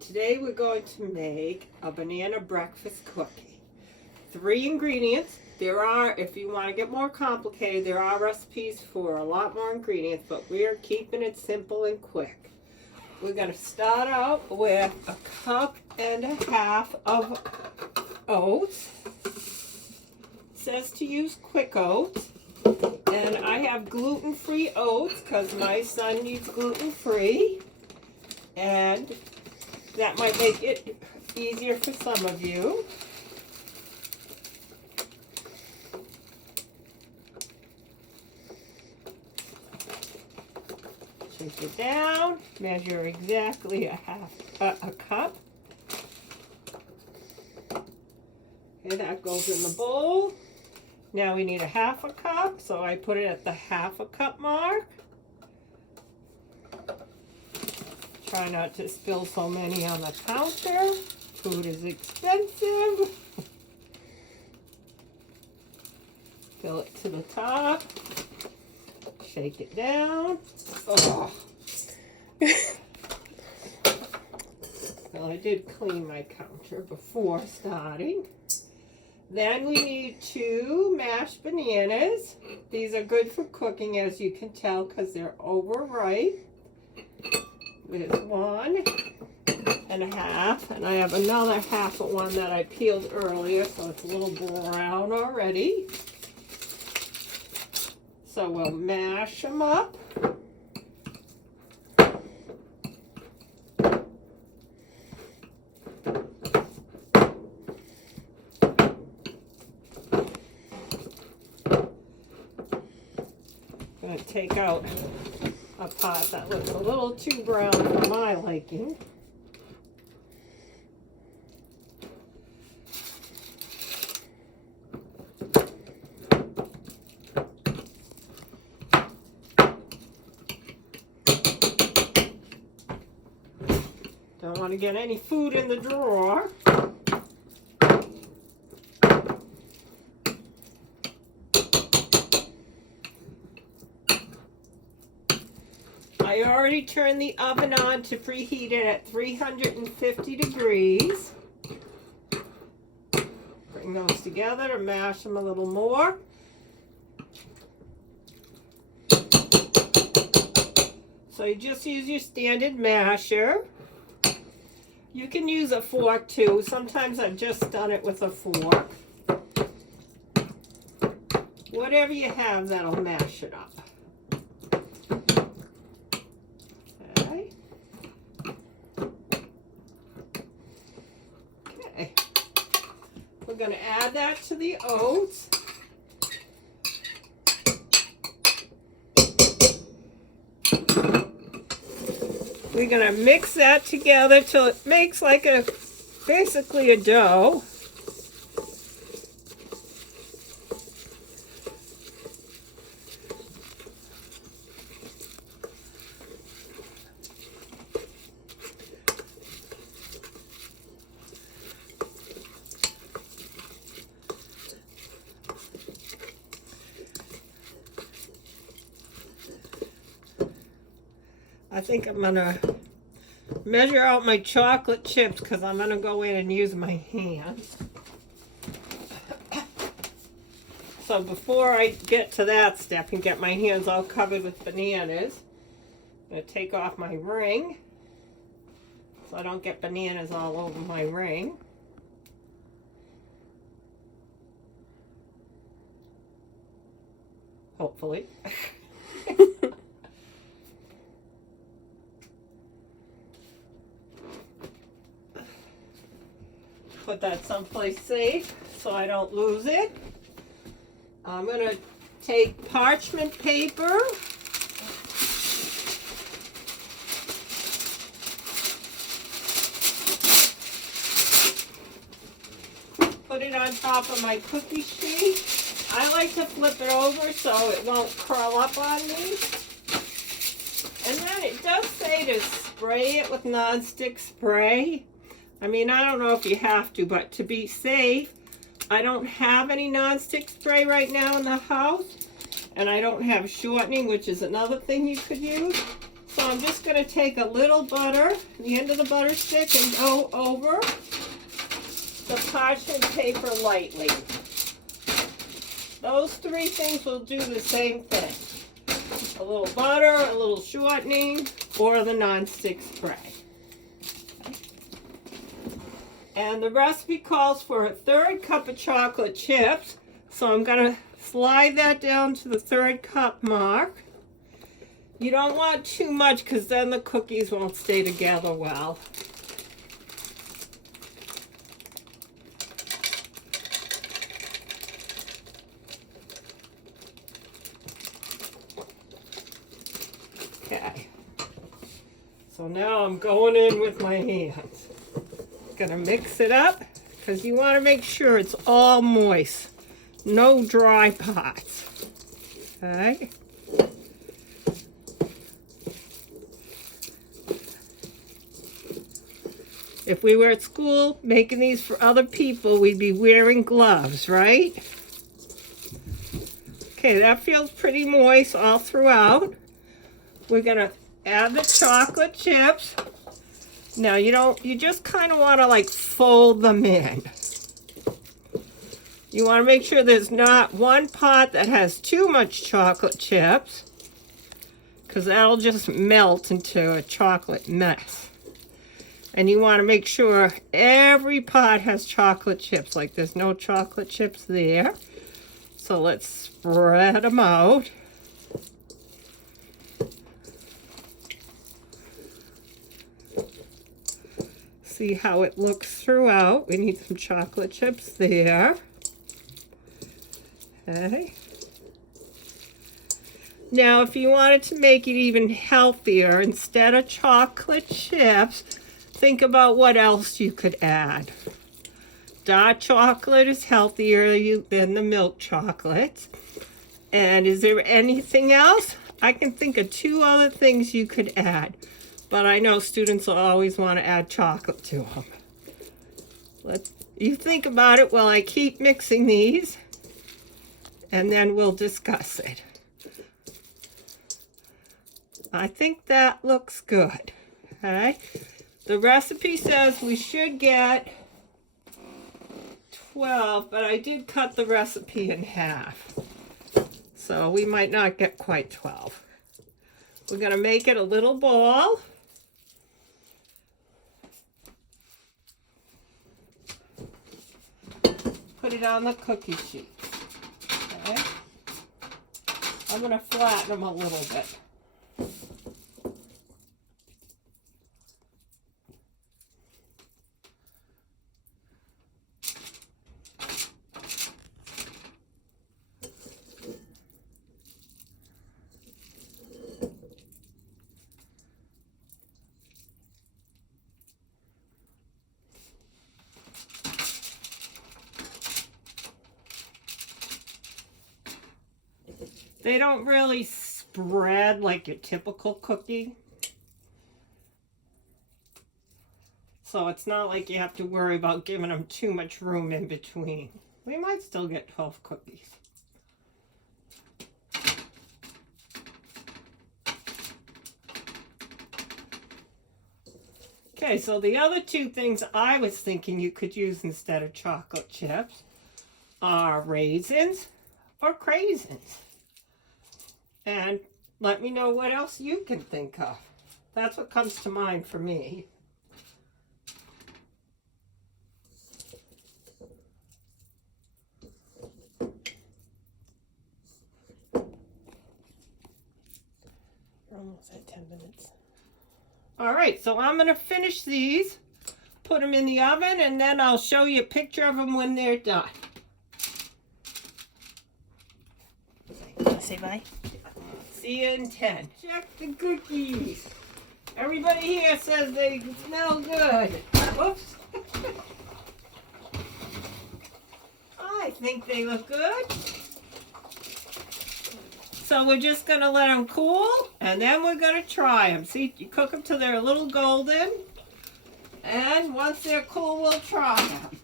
Today we're going to make a banana breakfast cookie. 3 ingredients. There are, if you want to get more complicated, there are recipes for a lot more ingredients, but we're keeping it simple and quick. We're going to start out with 1.5 cups of oats. It says to use quick oats. And I have gluten-free oats because my son needs gluten-free. And that might make it easier for some of you. Shake it down. Measure exactly a cup. Okay, that goes in the bowl. Now we need 1/2 cup, so I put it at the 1/2 cup mark. Try not to spill so many on the counter. Food is expensive. Fill it to the top. Shake it down. Oh. Well, I did clean my counter before starting. Then we need 2 mashed bananas. These are good for cooking, as you can tell, because they're overripe. There's 1.5, and I have another 1/2 of one that I peeled earlier, so it's a little brown already. So we'll mash them up. I'm going to take out a pot that looks a little too brown for my liking. Don't want to get any food in the drawer. I already turned the oven on to preheat it at 350 degrees. Bring those together and mash them a little more. So you just use your standard masher. You can use a fork too. Sometimes I've just done it with a fork. Whatever you have, that'll mash it up. We're going to add that to the oats. We're going to mix that together till it makes like basically a dough. I think I'm going to measure out my chocolate chips because I'm going to go in and use my hands. So before I get to that step and get my hands all covered with bananas, I'm going to take off my ring so I don't get bananas all over my ring. Hopefully. Put that someplace safe so I don't lose it. I'm going to take parchment paper. Put it on top of my cookie sheet. I like to flip it over so it won't curl up on me. And then it does say to spray it with nonstick spray. I mean, I don't know if you have to, but to be safe, I don't have any nonstick spray right now in the house. And I don't have shortening, which is another thing you could use. So I'm just going to take a little butter, the end of the butter stick, and go over the parchment paper lightly. Those three things will do the same thing. A little butter, a little shortening, or the nonstick spray. And the recipe calls for a 1/3 cup of chocolate chips. So I'm going to slide that down to the 1/3 cup mark. You don't want too much because then the cookies won't stay together well. Okay. So now I'm going in with my hands. Gonna mix it up because you want to make sure it's all moist. No dry parts. Okay. If we were at school making these for other people, we'd be wearing gloves, right? Okay, that feels pretty moist all throughout. We're gonna add the chocolate chips. Now you just kind of want to like fold them in. You want to make sure there's not one pot that has too much chocolate chips, because that'll just melt into a chocolate mess. And you want to make sure every pot has chocolate chips, like there's no chocolate chips there. So let's spread them out. See how it looks throughout. We need some chocolate chips there. Okay. Now, if you wanted to make it even healthier, instead of chocolate chips, think about what else you could add. Dark chocolate is healthier than the milk chocolate. And is there anything else? I can think of 2 other things you could add. But I know students will always want to add chocolate to them. You think about it while I keep mixing these, and then we'll discuss it. I think that looks good. Okay. The recipe says we should get 12, but I did cut the recipe in half. So we might not get quite 12. We're going to make it a little ball. Put it on the cookie sheet. Okay. I'm going to flatten them a little bit. They don't really spread like your typical cookie. So it's not like you have to worry about giving them too much room in between. We might still get 12 cookies. Okay, so the other 2 things I was thinking you could use instead of chocolate chips are raisins or craisins. And let me know what else you can think of. That's what comes to mind for me. We're almost at 10 minutes. All right, so I'm going to finish these, put them in the oven, and then I'll show you a picture of them when they're done. Say bye. See you in 10. Check the cookies. Everybody here says they smell good. Whoops. I think they look good. So we're just going to let them cool, and then we're going to try them. See, you cook them till they're a little golden, and once they're cool, we'll try them.